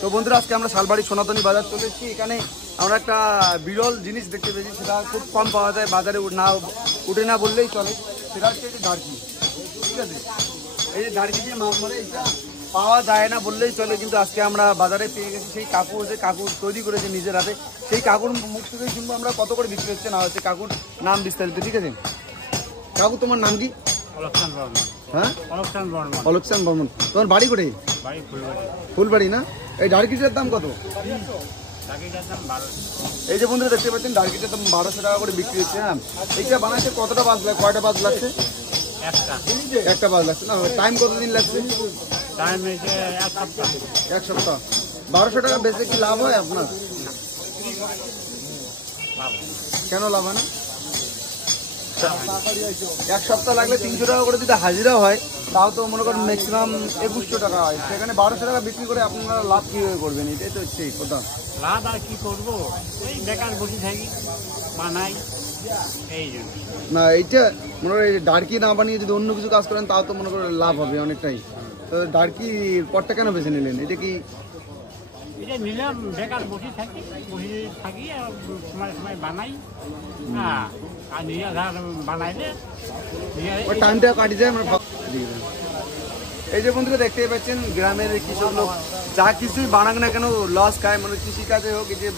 তো বন্ধুরা আজকে আমরা শালবাড়ি সনাতনী বাজার চলে এসেছি। এখানে আমরা একটা বিরল জিনিস দেখতে পেয়েছি, সেটা খুব কম পাওয়া যায়, বাজারে উঠে না বললেই চলে। সেটা হচ্ছে এই যে ঢাড়কি। ঠিক আছে, এই যে ঢাড়কি দিয়ে মাছ মারে, এটা পাওয়া যায় না বললেই চলে, কিন্তু আজকে আমরা বাজারে পেয়ে গেছি। সেই কাকু যে কাকু তৈরি করেছে নিজের হাতে, সেই কাকুর মুখ থেকে শুনবো আমরা কত করে বিক্রি হচ্ছে না হচ্ছে, কাকুর নাম বিস্তারিত। ঠিক আছে কাকু, তোমার নাম কি? অলকচান বর্মন। হ্যাঁ, অলকচান বর্মন। অলকচান বর্মন। তোমার বাড়ি কোথায়? বাড়ি ফুলবাড়ি। ফুলবাড়ি না? এই ঢাড়কিটার দাম কত? টাকিটার দাম 1200। এই যে বন্ধুরা দেখতে পাচ্ছেন, ঢাড়কিটার দাম 1200 টাকা করে বিক্রি হচ্ছে। হ্যাঁ, এইটা বানাইতে কতটা বাজ লাগে, কয়টা বাজ লাগছে? একটা বাজ লাগছে না? টাইম কতদিন লাগছে? টাইম হয়েছে 1 সপ্তাহ। 1 সপ্তাহ। 1200 টাকা বেচে কি লাভ হয় আপনার? কেন লাভ হয় না? 1 সপ্তাহ লাগলে 300 টাকা করে যদি হাজিরা হয়, তাও তো মনে করেন ম্যাক্সিমাম 2100 টাকা হয়। সেখানে 1200 টাকা বিক্রি করে আপনারা লাভ কিভাবে করবেন? এটাই তো হচ্ছে কথা। লাভ আর কি করবো, এই বেকার বসে থাকি, বানাই, এই জন্য। না, এইটা মনে করেন ঢাড়কি না বানিয়ে যদি অন্য কিছু কাজ করেন, তাও তো মনে করেন লাভ হবে অনেকটাই। তো ঢাড়কি পটটা কেন বেছে নিলেন? এটা কি এটা নিলাম, বেকার বসে থাকি আর সময় সময় বানাই। হ্যাঁ, আর নিয়ে বানাইলে ওই টাইমটা কাটিয়ে যায়। আমরা এই যে বন্ধুরা দেখতেই পাচ্ছেন, গ্রামের কৃষক লোক যা কিছুই বানাক না কেন লস খায়। মানে কৃষিকাজে হোক, এই যে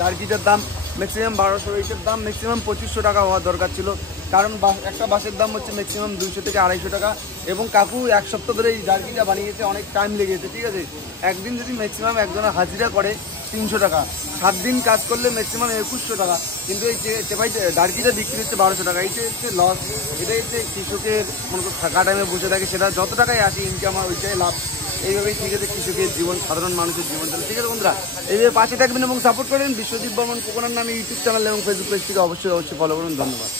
ঢাড়কিটার দাম ম্যাক্সিমাম 1200, এইটার দাম ম্যাক্সিমাম 2500 টাকা হওয়া দরকার ছিল, কারণ একটা বাঁশের দাম হচ্ছে ম্যাক্সিমাম 200 থেকে 250 টাকা। এবং কাকু 1 সপ্তাহ ধরে এই ঢাড়কিটা বানিয়েছে, অনেক টাইম লেগেছে। ঠিক আছে, একদিন যদি ম্যাক্সিমাম একজনের হাজিরা করে 300 টাকা, 7 দিন কাজ করলে ম্যাক্সিমাম 2100 টাকা, কিন্তু এই চেপাই ঢাড়কিটা বিক্রি হচ্ছে 1200 টাকা। এইটা হচ্ছে লস। এটাই হচ্ছে কৃষকের মনে করো ফাঁকা টাইমে বসে থাকে, সেটা যত টাকায় আসে ইনকাম হয় ওইটাই লাভ। এইভাবেই ঠিক আছে কৃষকের জীবন, সাধারণ মানুষের জীবন চলে। ঠিক আছে বন্ধুরা, এইভাবে পাশে থাকবেন এবং সাপোর্ট করেন। বিশ্বজিৎ বর্মন কোকোনার নামে ইউটিউব চ্যানেল এবং ফেসবুক পেজ থেকে অবশ্যই ফলো করুন। ধন্যবাদ।